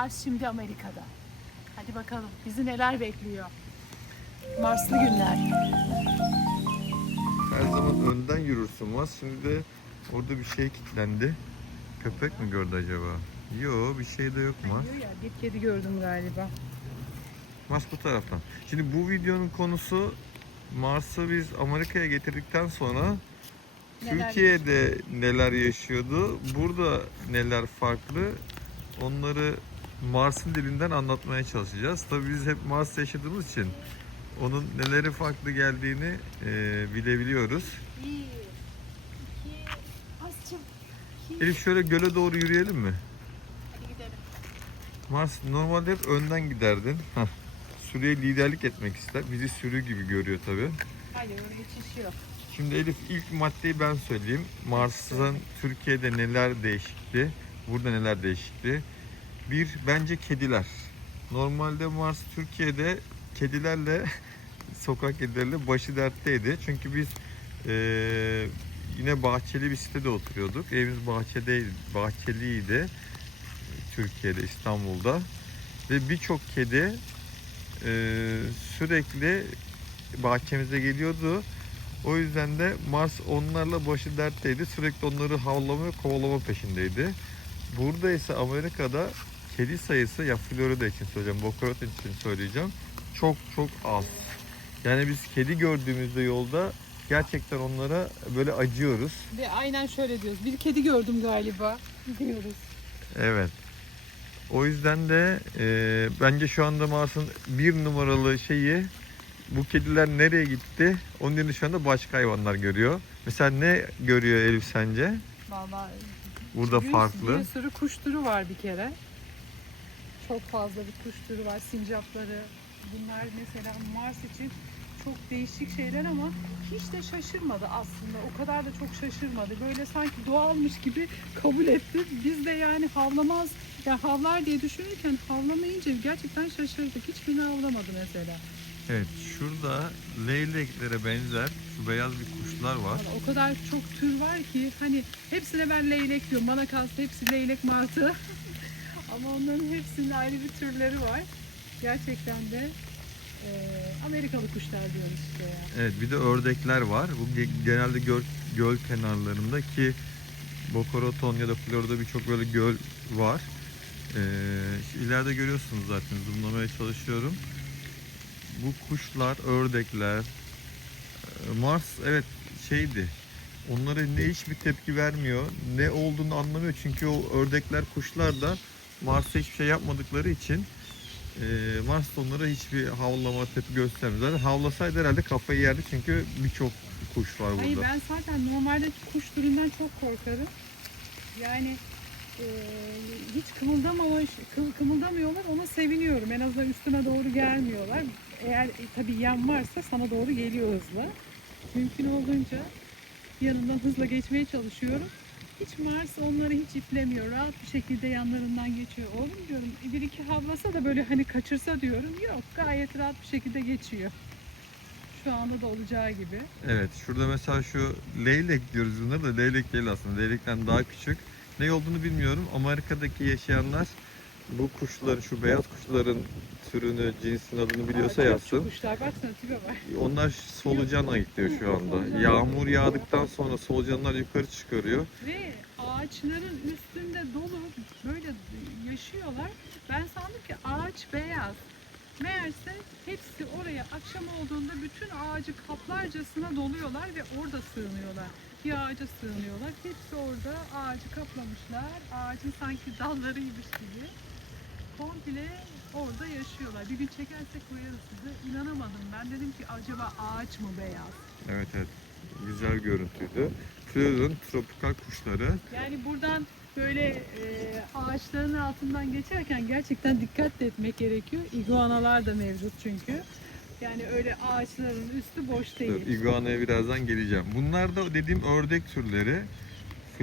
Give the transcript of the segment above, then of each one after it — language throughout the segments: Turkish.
Mars şimdi Amerika'da. Hadi bakalım bizi neler bekliyor. Marslı günler. Her zaman önden yürürsün Mars. Şimdi de orada bir şey kilitlendi. Köpek mi gördü acaba? Yo bir şey de yok Mars. Diyor ya bir kedi gördüm galiba. Mars bu taraftan. Şimdi bu videonun konusu Mars'ı biz Amerika'ya getirdikten sonra Neler Türkiye'de neler yaşıyordu, burada neler farklı onları Mars'ın dilinden anlatmaya çalışacağız. Tabii biz hep Mars'ta yaşadığımız için onun neleri farklı geldiğini e, bilebiliyoruz. Bir, iki, az iki. Elif şöyle göle doğru yürüyelim mi? Hadi gidelim. Mars normalde hep önden giderdin. Hah. Sürüye liderlik etmek ister. Bizi sürü gibi görüyor tabii. Hadi öyle geçiş yok. Şimdi Elif ilk maddeyi ben söyleyeyim. Mars'ın Türkiye'de neler değişikti, burada neler değişikti. Bir, bence kediler. Normalde Mars Türkiye'de kedilerle, sokak kedileriyle başı dertteydi. Çünkü biz eee, yine bahçeli bir sitede oturuyorduk. Evimiz bahçedeydi, bahçeliydi. Türkiye'de, İstanbul'da. Ve birçok kedi eee, sürekli bahçemize geliyordu. O yüzden de Mars onlarla başı dertteydi. Sürekli onları havlama ve kovalama peşindeydi. Burada ise Amerika'da kedi sayısı ya Florida için söyleyeceğim, Raton için söyleyeceğim. Çok çok az. Yani biz kedi gördüğümüzde yolda gerçekten onlara böyle acıyoruz. Ve aynen şöyle diyoruz. Bir kedi gördüm galiba diyoruz. Evet. O yüzden de e, bence şu anda Mars'ın bir numaralı şeyi bu kediler nereye gitti? Onun yerine şu anda başka hayvanlar görüyor. Mesela ne görüyor Elif sence? Vallahi Burada bir, farklı. Bir sürü kuş türü var bir kere. Çok fazla bir kuş türü var. Sincapları. Bunlar mesela Mars için çok değişik şeyler ama hiç de şaşırmadı aslında. O kadar da çok şaşırmadı. Böyle sanki doğalmış gibi kabul etti. Biz de yani havlamaz, ya havlar diye düşünürken havlamayınca gerçekten şaşırdık. Hiçbirini havlamadı mesela. Evet, şurada leyleklere benzer şu beyaz bir kuşlar var. O kadar çok tür var ki hani hepsine ben leylek diyorum. Bana kalsa hepsi leylek martı. Ama onların hepsinin ayrı bir türleri var. Gerçekten de e, Amerikalı kuşlar diyoruz işte ya. Evet, bir de ördekler var. Bu ge- genelde göl, göl kenarlarında ki Boca Raton ya da Florida birçok böyle göl var. Ee, ileride görüyorsunuz zaten zoomlamaya çalışıyorum. Bu kuşlar, ördekler, e, Mars evet şeydi. Onlara ne hiçbir tepki vermiyor, ne olduğunu anlamıyor çünkü o ördekler, kuşlar da Mars'a hiçbir şey yapmadıkları için e, Mars onlara hiçbir havlama tepki göstermiyor. Zaten havlasaydı herhalde kafayı yerdi çünkü birçok kuş var burada. Hayır ben zaten normalde kuş türünden çok korkarım. Yani e, hiç kımıldamamış, kı- kımıldamıyorlar ona seviniyorum. En azından üstüme doğru gelmiyorlar. Eğer e, tabii yan varsa sana doğru geliyor hızla. Mümkün olduğunca yanından hızla geçmeye çalışıyorum. Hiç Mars onları hiç iplemiyor. Rahat bir şekilde yanlarından geçiyor. Oğlum diyorum bir iki havlasa da böyle hani kaçırsa diyorum. Yok gayet rahat bir şekilde geçiyor. Şu anda da olacağı gibi. Evet şurada mesela şu leylek diyoruz bunlar da leylek değil aslında. Leylekten daha küçük. Ne olduğunu bilmiyorum. Amerika'daki yaşayanlar bu kuşların, şu beyaz kuşların türünü, cinsin adını biliyorsa yazsın. Kuşlar baksana tipe bak. Onlar solucan ayıklıyor şu anda. Yağmur yağdıktan sonra solucanlar yukarı çıkarıyor. Ve ağaçların üstünde dolu böyle yaşıyorlar. Ben sandım ki ağaç beyaz. Meğerse hepsi oraya akşam olduğunda bütün ağacı kaplarcasına doluyorlar ve orada sığınıyorlar. Bir ağaca sığınıyorlar. Hepsi orada ağacı kaplamışlar. Ağacın sanki dallarıymış gibi. Komple orada yaşıyorlar. Bir gün çekersek koyarız size. İnanamadım. Ben dedim ki acaba ağaç mı beyaz? Evet evet. Güzel görüntüydü. Florida'nın tropikal kuşları. Yani buradan böyle e, ağaçların altından geçerken gerçekten dikkat etmek gerekiyor. İguanalar da mevcut çünkü. Yani öyle ağaçların üstü boş değil. Dur, iguana'ya birazdan geleceğim. Bunlar da dediğim ördek türleri.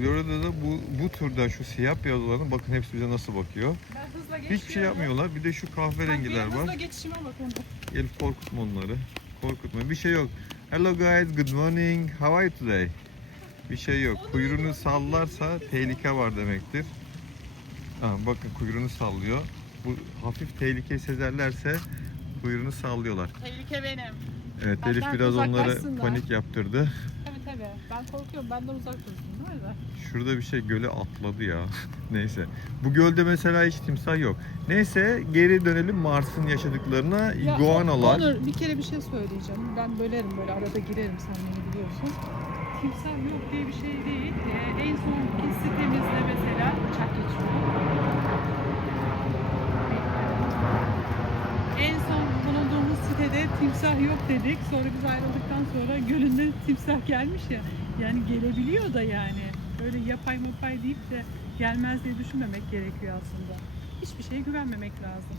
Florida'da bu bu türden şu siyah beyaz olanın bakın hepsi bize nasıl bakıyor. Ben hızla geçiyorum. Hiçbir şey yapmıyorlar. Bir de şu kahverengiler Bak, benim Hızla var. geçişime bak onu. Korkutma onları. Korkutma. Bir şey yok. Hello guys, good morning. How are you today? Bir şey yok. Kuyruğunu sallarsa tehlike var demektir. Ha, bakın kuyruğunu sallıyor. bu hafif tehlikeyi sezerlerse kuyruğunu sallıyorlar. Tehlike benim. Evet Benden Elif biraz onları uzaklaşsınlar. panik yaptırdı. Tabii tabii. Ben korkuyorum. Benden uzak da. Şurada bir şey göle atladı ya. Neyse. Bu gölde mesela hiç timsah yok. Neyse geri dönelim Mars'ın yaşadıklarına. Ya, Iguanalar. Onur bir kere bir şey söyleyeceğim. Ben bölerim böyle arada girerim sen beni biliyorsun. Timsah yok diye bir şey değil. Ee, en son sitemizde mesela uçak geçiyor. En son bulunduğumuz sitede timsah yok dedik. Sonra biz ayrıldıktan sonra gölünde timsah gelmiş ya. Yani gelebiliyor da yani. Böyle yapay mapay deyip de gelmez diye düşünmemek gerekiyor aslında. Hiçbir şeye güvenmemek lazım.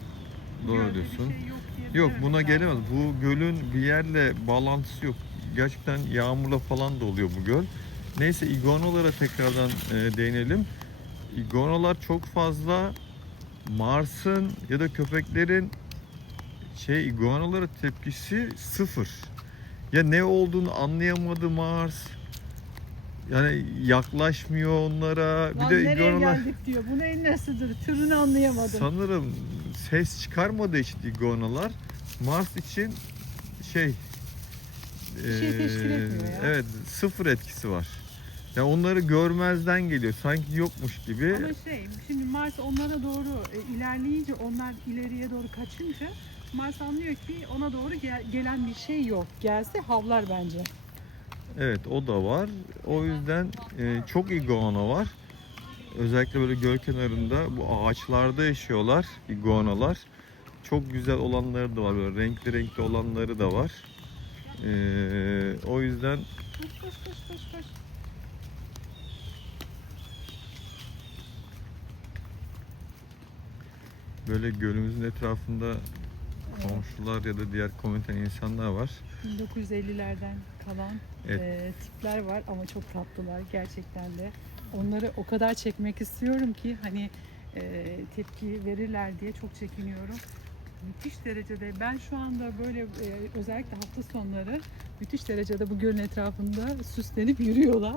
Doğru gölde diyorsun. şey yok Yok buna lazım. gelemez. Bu gölün bir yerle bağlantısı yok. Gerçekten yağmurla falan da oluyor bu göl. Neyse iguanalara tekrardan e, değinelim. Iguanalar çok fazla Mars'ın ya da köpeklerin şey iguanalara tepkisi sıfır. Ya ne olduğunu anlayamadı Mars. Yani yaklaşmıyor onlara. Lan bir de nereye iguanalar geldik diyor. Bu neyin nesidir? Türünü anlayamadım. Sanırım ses çıkarmadığı için iguanalar Mars için şey Bir şey teşkil etmiyor ya. Evet sıfır etkisi var. Yani onları görmezden geliyor. Sanki yokmuş gibi. Ama şey, şimdi Mars onlara doğru e, ilerleyince, onlar ileriye doğru kaçınca Mars anlıyor ki ona doğru gel- gelen bir şey yok. Gelse havlar bence. Evet o da var. O yüzden e, çok iguana var. Özellikle böyle göl kenarında bu ağaçlarda yaşıyorlar iguanalar. Çok güzel olanları da var. Böyle renkli renkli olanları da var. Eee, o yüzden. Böyle gölümüzün etrafında komşular ya da diğer komüniten insanlar var. 1950'lerden kalan Evet. e, tipler var ama çok tatlılar gerçekten de. Onları o kadar çekmek istiyorum ki hani e, tepki verirler diye çok çekiniyorum. Müthiş derecede ben şu anda böyle e, özellikle hafta sonları müthiş derecede bu gölün etrafında süslenip yürüyorlar.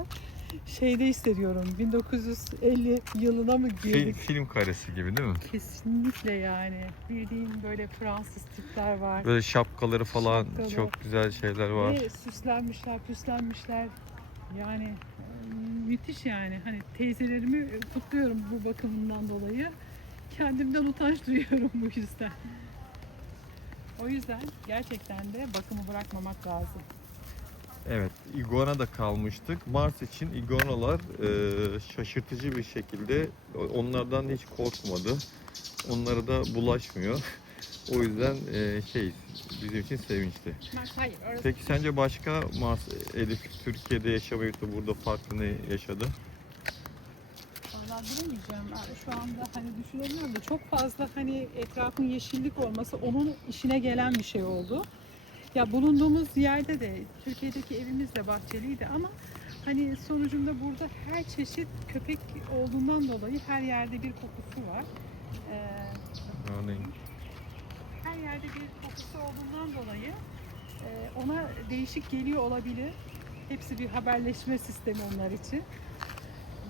Şeyde hissediyorum 1950 yılına mı girdik? film karesi gibi değil mi? Kesinlikle yani. Bildiğin böyle Fransız tipler var. Böyle şapkaları falan Şapkalı. çok güzel şeyler var. Ve süslenmişler, püslenmişler. Yani e, müthiş yani. Hani teyzelerimi kutluyorum bu bakımından dolayı. Kendimden utanç duyuyorum bu yüzden. O yüzden gerçekten de bakımı bırakmamak lazım. Evet, iguana da kalmıştık. Mars için iguanalar e, şaşırtıcı bir şekilde onlardan hiç korkmadı. Onlara da bulaşmıyor. O yüzden e, şey bizim için sevinçli. Hayır, orası Peki sence başka Mars Elif Türkiye'de yaşamayıp da burada farklı ne yaşadı? Vallahi bilemeyeceğim. Şu anda hani düşünemiyorum da çok fazla hani etrafın yeşillik olması onun işine gelen bir şey oldu. Ya bulunduğumuz yerde de Türkiye'deki evimiz de bahçeliydi ama hani sonucunda burada her çeşit köpek olduğundan dolayı her yerde bir kokusu var. Ee, Örneğin her yerde bir kokusu olduğundan dolayı e, ona değişik geliyor olabilir. Hepsi bir haberleşme sistemi onlar için.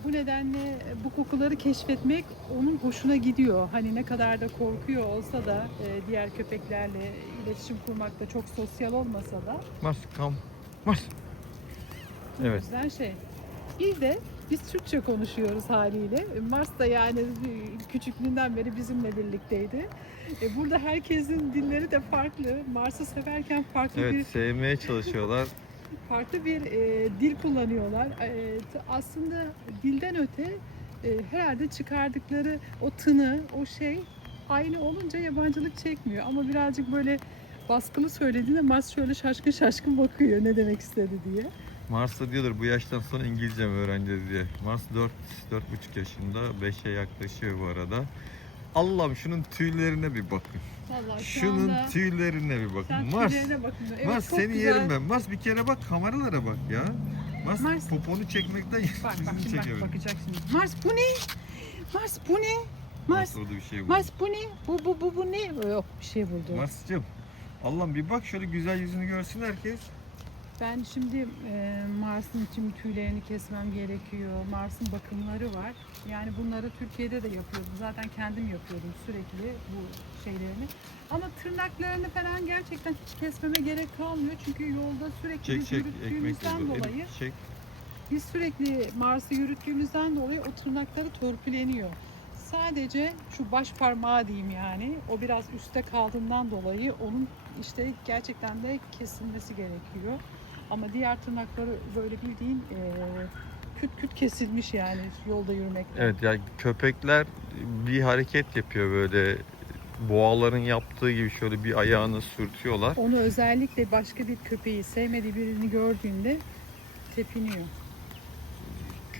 Bu nedenle bu kokuları keşfetmek onun hoşuna gidiyor. Hani ne kadar da korkuyor olsa da e, diğer köpeklerle iletişim kurmakta çok sosyal olmasa da Mars kam. Mars. Evet. yüzden şey. Bir de biz Türkçe konuşuyoruz haliyle. Mars da yani küçüklüğünden beri bizimle birlikteydi. E, Burada herkesin dilleri de farklı. Mars'ı severken farklı bir Evet, sevmeye çalışıyorlar. Farklı bir e, dil kullanıyorlar. E, aslında dilden öte e, herhalde çıkardıkları o tını, o şey aynı olunca yabancılık çekmiyor. Ama birazcık böyle baskılı söylediğinde Mars şöyle şaşkın şaşkın bakıyor ne demek istedi diye. Mars da diyordur bu yaştan sonra İngilizce mi öğreneceğiz diye. Mars 4 4,5 yaşında, 5'e yaklaşıyor bu arada. Allah'ım şunun tüylerine bir bakın. Vallahi şu Şunun anda tüylerine bir bakın. sen Mars, tüylerine bakın. Evet, Mars çok seni güzel. yerim ben. Mars bir kere bak kameralara bak ya. Mars, Mars- poponu çekmekten Bak bak şimdi bak, bakacak şimdi. Mars bu ne? Mars bu ne? Mars, Mars bir şey buldu. Mars bu ne? Bu bu bu bu ne? Yok bir şey buldu. Mars'cığım Allah'ım bir bak şöyle güzel yüzünü görsün herkes. Ben şimdi e, Mars'ın tüm tüylerini kesmem gerekiyor. Mars'ın bakımları var. Yani bunları Türkiye'de de yapıyordum. Zaten kendim yapıyordum sürekli bu şeylerini. Ama tırnaklarını falan gerçekten hiç kesmeme gerek kalmıyor. Çünkü yolda sürekli Çek çek yürüttüğümüzden dolayı Elif, çek. biz sürekli Mars'ı yürüttüğümüzden dolayı o tırnakları törpüleniyor. Sadece şu baş parmağı diyeyim yani o biraz üstte kaldığından dolayı onun işte gerçekten de kesilmesi gerekiyor. Ama diğer tırnakları böyle bildiğin eee küt küt kesilmiş yani yolda yürümekten. Evet yani köpekler bir hareket yapıyor böyle boğaların yaptığı gibi şöyle bir ayağını sürtüyorlar. Onu özellikle başka bir köpeği sevmediği birini gördüğünde tepiniyor.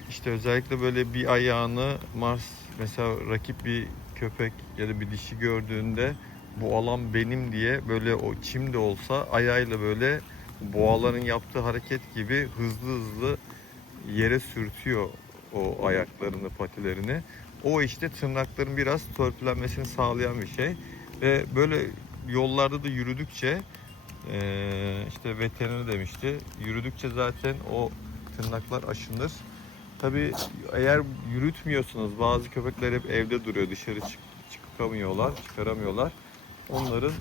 İşte özellikle böyle bir ayağını Mars mesela rakip bir köpek ya da bir dişi gördüğünde bu alan benim diye böyle o çim de olsa ayağıyla böyle boğaların yaptığı hareket gibi hızlı hızlı yere sürtüyor o ayaklarını, patilerini. O işte tırnakların biraz törpülenmesini sağlayan bir şey. Ve böyle yollarda da yürüdükçe eee, işte veteriner demişti. Yürüdükçe zaten o tırnaklar aşınır. Tabii eğer yürütmüyorsunuz bazı köpekler hep evde duruyor dışarı çık çıkamıyorlar, çıkaramıyorlar. Onların e,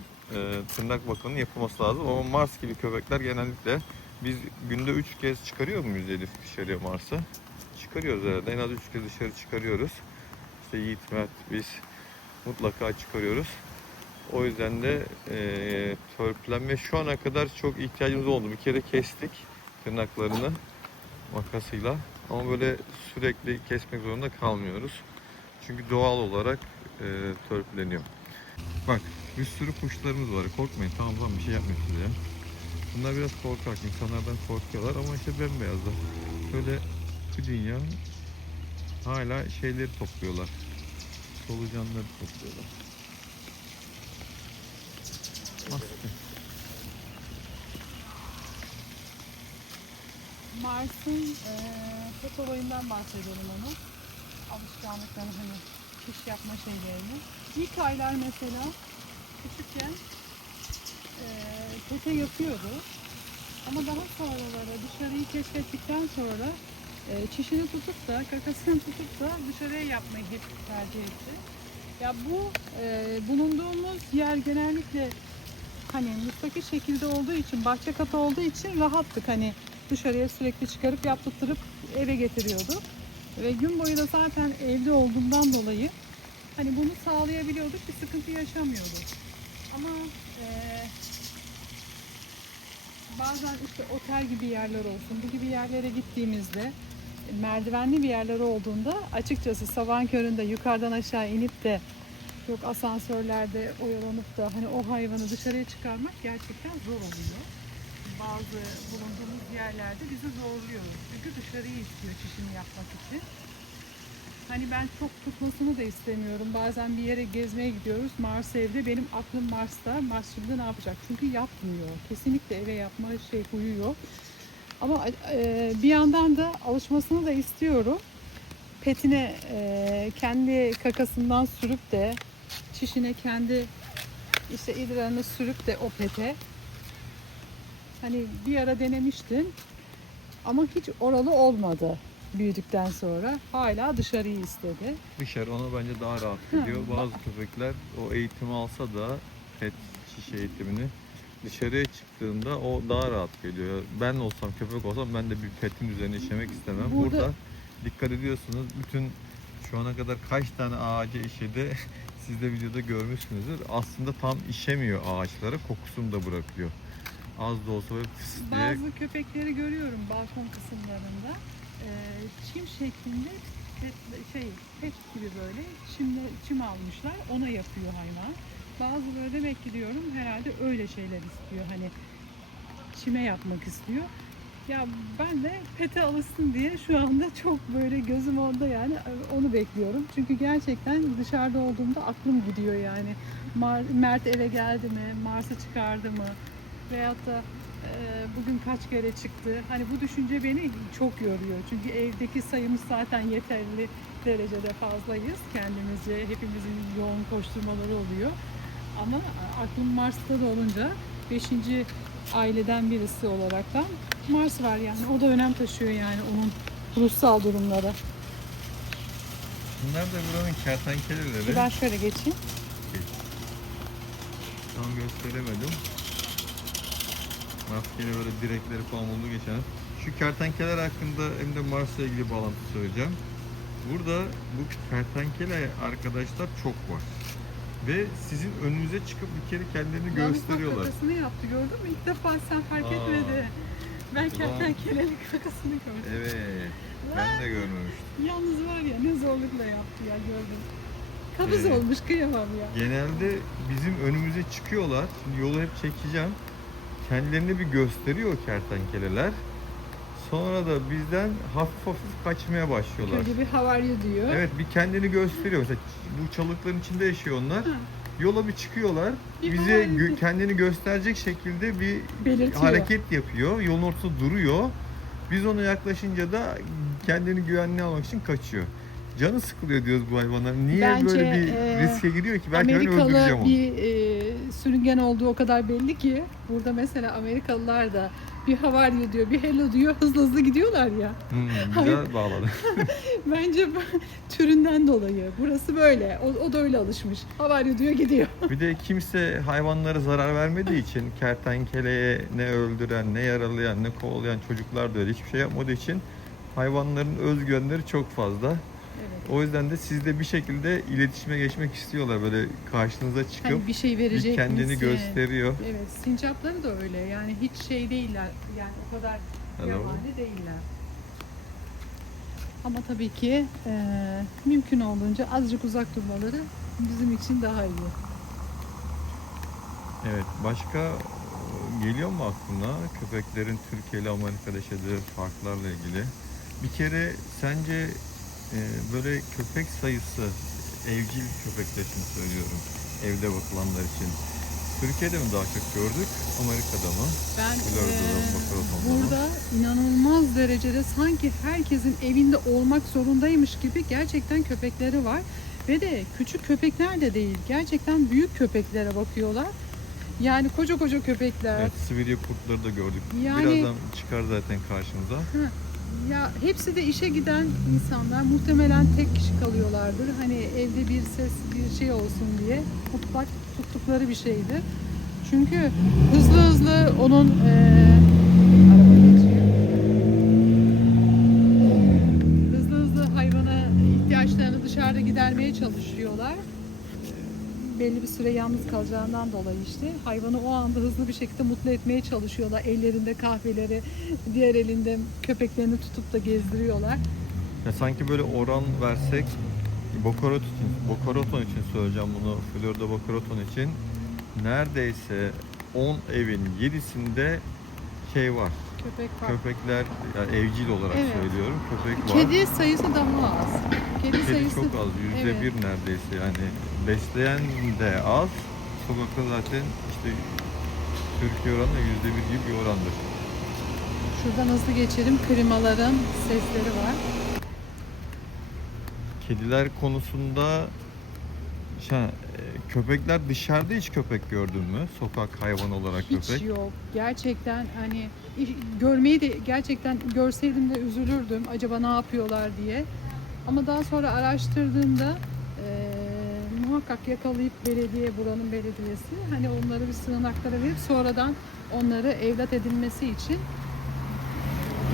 tırnak bakımının yapılması lazım ama Mars gibi köpekler genellikle biz günde 3 kez çıkarıyor muyuz Elif dışarıya Mars'a? Çıkarıyoruz herhalde. En az 3 kez dışarı çıkarıyoruz. İşte Yiğit, Mert, biz mutlaka çıkarıyoruz. O yüzden de e, törpülenme şu ana kadar çok ihtiyacımız oldu. Bir kere kestik tırnaklarını makasıyla. Ama böyle sürekli kesmek zorunda kalmıyoruz. Çünkü doğal olarak e, törpüleniyor. Bak bir sürü kuşlarımız var. Korkmayın tamam tamam bir şey yapmıyoruz size ya. Bunlar biraz korkak. insanlardan korkuyorlar ama işte bembeyazlar. Böyle bir dünya hala şeyleri topluyorlar. Solucanları topluyorlar. Maske. Mars'ın e, hep olayından bahsedelim onu. Alışkanlıklarını hani iş yapma şeylerini. İlk aylar mesela küçükken e, tete yapıyordu. Ama daha sonraları dışarıyı keşfettikten sonra e, çişini tutup da kakasını tutup da dışarıya yapmayı hep tercih etti. Ya bu e, bulunduğumuz yer genellikle hani müstakil şekilde olduğu için, bahçe katı olduğu için rahattık. Hani dışarıya sürekli çıkarıp yaptırıp eve getiriyordu. Ve gün boyu da zaten evde olduğundan dolayı hani bunu sağlayabiliyorduk, bir sıkıntı yaşamıyorduk. Ama eee, bazen işte otel gibi yerler olsun, bu gibi yerlere gittiğimizde e, merdivenli bir yerler olduğunda açıkçası sabahın köründe yukarıdan aşağı inip de yok asansörlerde oyalanıp da hani o hayvanı dışarıya çıkarmak gerçekten zor oluyor bazı bulunduğumuz yerlerde bizi zorluyor. Çünkü dışarıyı istiyor çişini yapmak için. Hani ben çok tutmasını da istemiyorum. Bazen bir yere gezmeye gidiyoruz. Mars evde. Benim aklım Mars'ta. Mars şimdi ne yapacak? Çünkü yapmıyor. Kesinlikle eve yapma şey huyu. Ama e, bir yandan da alışmasını da istiyorum. Petine e, kendi kakasından sürüp de çişine kendi işte idrarını sürüp de o pete Hani bir ara denemiştim ama hiç oralı olmadı büyüdükten sonra. Hala dışarıyı istedi. Dışarı ona bence daha rahat Hı. gidiyor. Bazı köpekler o eğitimi alsa da pet şişe eğitimini dışarıya çıktığında o daha rahat geliyor. Ben olsam köpek olsam ben de bir petin üzerine işemek istemem. Burada- Burada, dikkat ediyorsunuz bütün şu ana kadar kaç tane ağaca işedi siz de videoda görmüşsünüzdür. Aslında tam işemiyor ağaçlara kokusunu da bırakıyor. Az da olsa böyle fıs diye Bazı köpekleri görüyorum balkon kısımlarında. Çim şeklinde şey pet gibi böyle çimle, çim almışlar. Ona yapıyor hayvan. Bazıları demek ki diyorum herhalde öyle şeyler istiyor. Hani çime yapmak istiyor. Ya ben de pete alışsın diye şu anda çok böyle gözüm onda yani onu bekliyorum. Çünkü gerçekten dışarıda olduğumda aklım gidiyor yani. Mar- Mert eve geldi mi, Mars'ı çıkardı mı veyahut da bugün kaç kere çıktı. Hani bu düşünce beni çok yoruyor. Çünkü evdeki sayımız zaten yeterli derecede fazlayız. Kendimizce hepimizin yoğun koşturmaları oluyor. Ama aklım Mars'ta da olunca 5. aileden birisi olaraktan Mars var yani. O da önem taşıyor yani onun ruhsal durumları. Bunlar da buranın kertenkeleleri. Ben şöyle geçeyim. Tam gösteremedim. Rastgele böyle direkleri falan oldu geçen. Şu kertenkeleler hakkında hem de Mars'la ilgili bağlantı söyleyeceğim. Burada bu kertenkele arkadaşlar çok var. Ve sizin önünüze çıkıp bir kere kendilerini Lollipop gösteriyorlar. kakasını yaptı gördün mü? İlk defa sen fark Aa. etmedin. Ben kertenkelenin kakasını gördüm. Evet. Ben de görmemiştim. Yalnız var ya ne zorlukla yaptı ya gördüm. Kabız Evet. olmuş kıyamam ya. Genelde bizim önümüze çıkıyorlar. Şimdi yolu hep çekeceğim. Kendilerini bir gösteriyor kertenkeleler. Sonra da bizden hafif hafif kaçmaya başlıyorlar. Şöyle bir havarya diyor. Evet bir kendini gösteriyor. Mesela bu çalılıkların içinde yaşıyor onlar. Yola bir çıkıyorlar. Bir bize gö- kendini gösterecek şekilde bir Belirtiyor. hareket yapıyor. Yolun ortasında duruyor. Biz ona yaklaşınca da kendini güvenliğe almak için kaçıyor. Canı sıkılıyor diyoruz bu hayvanlar. Niye Bence, böyle bir e, riske giriyor ki? Belki ben öldüreceğim Amerikalı onu. bir e, sürüngen olduğu o kadar belli ki burada mesela Amerikalılar da bir havarya diyor, bir hello diyor, hızlı hızlı gidiyorlar ya. Hmm, güzel bağladı. Bence türünden dolayı. Burası böyle. O, o da öyle alışmış. Havarya diyor gidiyor. bir de kimse hayvanlara zarar vermediği için kertenkeleye ne öldüren, ne yaralayan, ne kovalayan çocuklar da öyle hiçbir şey yapmadığı için hayvanların özgüvenleri çok fazla. Evet. O yüzden de sizle bir şekilde iletişime geçmek istiyorlar. Böyle karşınıza çıkıp Hani bir şey verecek bir kendini misin? gösteriyor. Evet, sincapları da öyle. Yani hiç şey değiller. Yani o kadar yabani değiller. Ama tabii ki e, mümkün olduğunca azıcık uzak durmaları bizim için daha iyi. Evet, başka geliyor mu aklına köpeklerin Türkiye ile Amerika'da yaşadığı farklarla ilgili? Bir kere sence böyle köpek sayısı, evcil köpekler için söylüyorum, evde bakılanlar için. Türkiye'de mi daha çok gördük, Amerika'da mı? Ben e, Boca Raton'da mı? burada inanılmaz derecede sanki herkesin evinde olmak zorundaymış gibi gerçekten köpekleri var. Ve de küçük köpekler de değil. Gerçekten büyük köpeklere bakıyorlar. Yani koca koca köpekler. Evet, Sibirya kurtları da gördük. Yani- Birazdan çıkar zaten karşımıza. Ya hepsi de işe giden insanlar. Muhtemelen tek kişi kalıyorlardır. Hani evde bir ses, bir şey olsun diye mutlak tuttukları bir şeydir. Çünkü hızlı hızlı onun eee araba geçiyor. Hızlı hızlı hayvana ihtiyaçlarını dışarıda gidermeye çalışıyorlar. Belli bir süre yalnız kalacağından dolayı işte hayvanı o anda hızlı bir şekilde mutlu etmeye çalışıyorlar. Ellerinde kahveleri, diğer elinde köpeklerini tutup da gezdiriyorlar. Ya sanki böyle oran versek Boca Raton için, Boca Raton için söyleyeceğim bunu. Florida Boca Raton için neredeyse 10 evin 7'sinde şey var. Köpek var. Köpekler yani evcil olarak Evet. söylüyorum. Köpek var. Kedi sayısı daha az. Kedi, Kedi sayısı çok az. Yüzde evet. bir neredeyse yani. Besleyen de az. Sokakta zaten işte Türkiye oranla yüzde bir gibi bir orandır. Şuradan hızlı geçelim. Klimaların sesleri var. Kediler konusunda şey, e, köpekler dışarıda hiç köpek gördün mü? Sokak hayvanı olarak Hiç köpek. yok. Gerçekten hani görmeyi de gerçekten görseydim de üzülürdüm. Acaba ne yapıyorlar diye. Ama daha sonra araştırdığımda eee, muhakkak yakalayıp belediye, buranın belediyesi hani onları bir sığınaklara verip sonradan onları evlat edilmesi için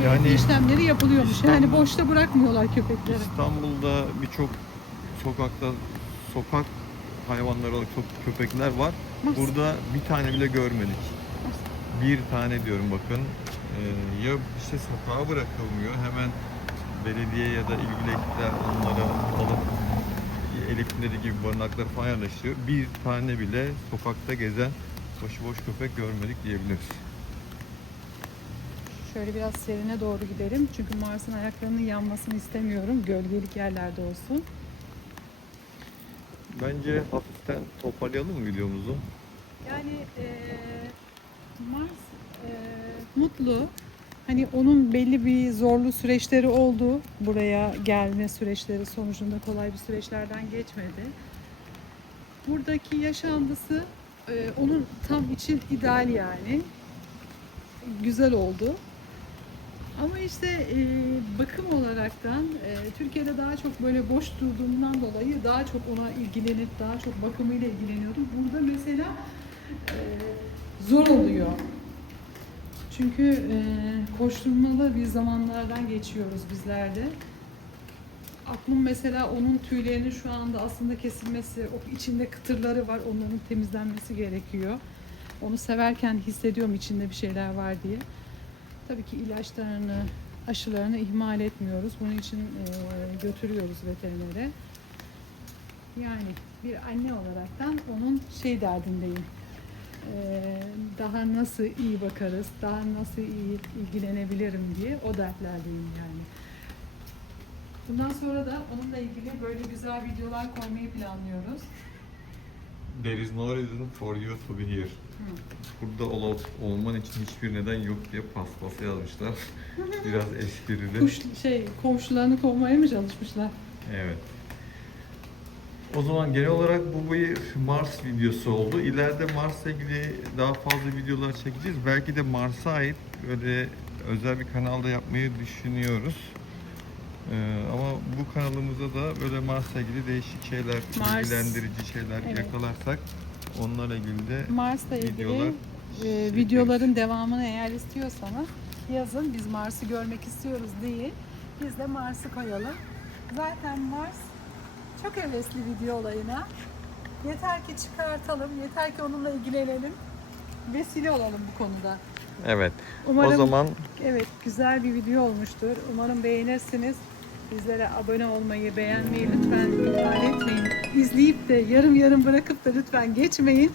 yani işlemleri yapılıyormuş. İstanbul- Yani boşta bırakmıyorlar köpekleri. İstanbul'da birçok sokakta sokak hayvanları olarak çok köpekler var. Mars. Burada bir tane bile görmedik. Bir tane diyorum bakın. Ee, ya işte sokağa bırakılmıyor. Hemen belediye ya da ilgili ekipler onları alıp dediği gibi barınakları falan yerleştiriyor. Bir tane bile sokakta gezen başıboş köpek görmedik diyebiliriz. Şöyle biraz serine doğru gidelim. Çünkü Mars'ın ayaklarının yanmasını istemiyorum. Gölgelik yerlerde olsun. Bence hafiften toparlayalım videomuzu? Yani eee, Mars eee, mutlu. Hani onun belli bir zorlu süreçleri oldu. Buraya gelme süreçleri sonucunda kolay bir süreçlerden geçmedi. Buradaki yaşantısı eee, onun tam için ideal yani. güzel oldu. Ama işte e, bakım olaraktan e, Türkiye'de daha çok böyle boş durduğumdan dolayı daha çok ona ilgilenip daha çok bakımıyla ilgileniyordum. Burada mesela e, zor oluyor. Çünkü e, koşturmalı bir zamanlardan geçiyoruz bizler de. Aklım mesela onun tüylerinin şu anda aslında kesilmesi, o içinde kıtırları var, onların temizlenmesi gerekiyor. Onu severken hissediyorum içinde bir şeyler var diye. Tabii ki ilaçlarını, aşılarını ihmal etmiyoruz. Bunun için e, götürüyoruz veterinere. Yani bir anne olaraktan onun şey derdindeyim. E, daha nasıl iyi bakarız, daha nasıl iyi ilgilenebilirim diye o dertlerdeyim yani. Bundan sonra da onunla ilgili böyle güzel videolar koymayı planlıyoruz. There is no reason for you to be here. Burada ol olman için hiçbir neden yok diye paspasa yazmışlar. Biraz esprili. Kuş şey komşularını kovmaya mı çalışmışlar? Evet. O zaman genel olarak bu bir Mars videosu oldu. İleride Mars'la ilgili daha fazla videolar çekeceğiz. Belki de Mars'a ait böyle özel bir kanalda yapmayı düşünüyoruz. Ee, ama bu kanalımızda da böyle Mars'la ilgili değişik şeyler, Mars. bilgilendirici şeyler Evet. yakalarsak onlarla ilgili de Mars'la ilgili videolar e, videoların devamını eğer istiyorsanız yazın biz Mars'ı görmek istiyoruz diye biz de Mars'ı koyalım. Zaten Mars çok hevesli video olayına. Yeter ki çıkartalım, yeter ki onunla ilgilenelim. Vesile olalım bu konuda. Evet. Umarım O zaman evet güzel bir video olmuştur. Umarım beğenirsiniz. Bizlere abone olmayı, beğenmeyi lütfen ihmal etmeyin. İzleyip de yarım yarım bırakıp da lütfen geçmeyin.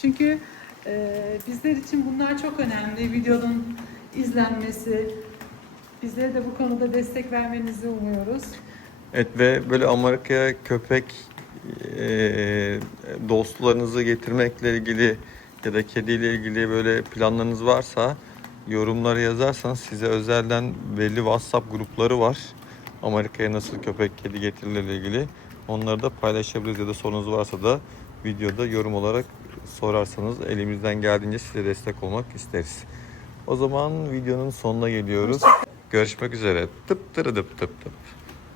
Çünkü e, bizler için bunlar çok önemli. Videonun izlenmesi. Bizlere de bu konuda destek vermenizi umuyoruz. Evet ve böyle Amerika'ya köpek e, dostlarınızı getirmekle ilgili ya da kediyle ilgili böyle planlarınız varsa yorumlara yazarsanız size özelden belli WhatsApp grupları var. Amerika'ya nasıl köpek kedi getirilir ilgili. Onları da paylaşabiliriz ya da sorunuz varsa da videoda yorum olarak sorarsanız elimizden geldiğince size destek olmak isteriz. O zaman videonun sonuna geliyoruz. Görüşmek üzere. Tıp tırı tıp tıp tıp.